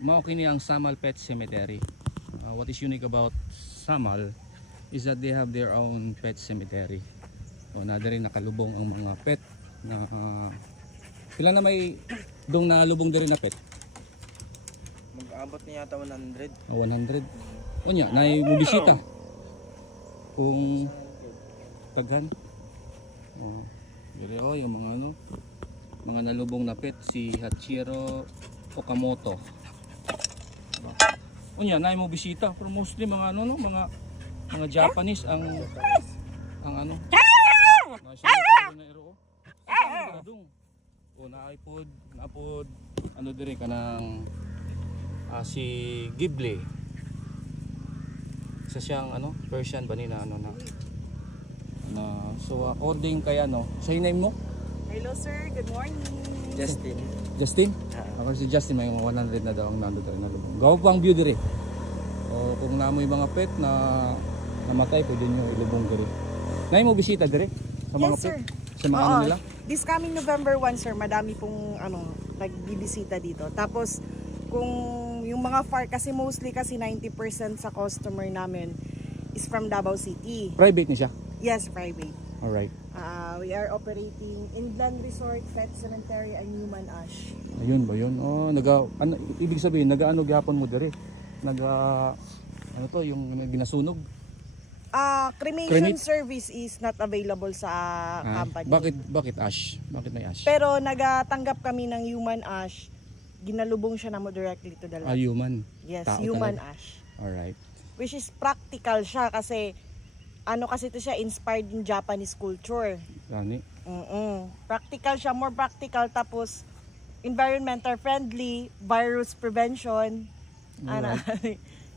mao kini ang Samal Pet Cemetery. What is unique about Samal is that they have their own pet cemetery. O na rin nakalubong ang mga pet na pila na may dong nakalubong din na pet. Mag-abot niya yata 100. 100. Unya, nay bubisita. Kung taghan. Dire yung mga mga nalubong na pet si Hachiro Okamoto. Unya, nay mo bisita pero mostly mga mga Japanese ang naapod dire kanang si Ghibli. Isa siyang Persian ba ni na so according kay say name mo? Hello sir, good morning. Justin? Ako si Justin, may 100 na daw ang nandito na lubong. Gawa pang view dire. O kung namoy mga pet na namatay, pwede nyo ilubong dire. Nay mo bisita dire sa mga yes, pet? Sir. Sa mga nila? This coming November 1 sir, madami pong nagbibisita dito. Tapos kung yung mga far kasi mostly kasi 90% sa customer namin is from Davao City. Private ni siya? Yes, private. Alright. We are operating Inland Resort, Pet Cemetery, and Human Ash. Ayun ba yun? Oh, ibig sabihin, nagaano gyapon mo dire? Yung ginasunog? Cremation service is not available sa company. Bakit ash? Bakit may ash? Pero nagatanggap kami ng Human Ash. Ginalubong siya na mo directly to the land. Human? Yes, Tao Human talaga. Ash. Alright. Which is practical siya kasi kasi ito siya inspired in Japanese culture. Gani? Practical siya, more practical, tapos environmental friendly, virus prevention.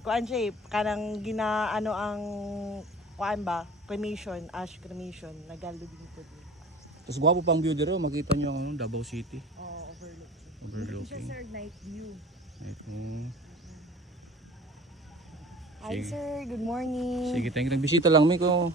Kuan siya kanang ang kuan ba? Cremation, ash cremation, nagalubing po din. Tapos gwapo pang view dire, makita niyo ang Davao City. Overlooking. Overlooking. Siya sir, night view. Sige. Hi sir, good morning. Sige, thank you. Nagbisita lang may ko.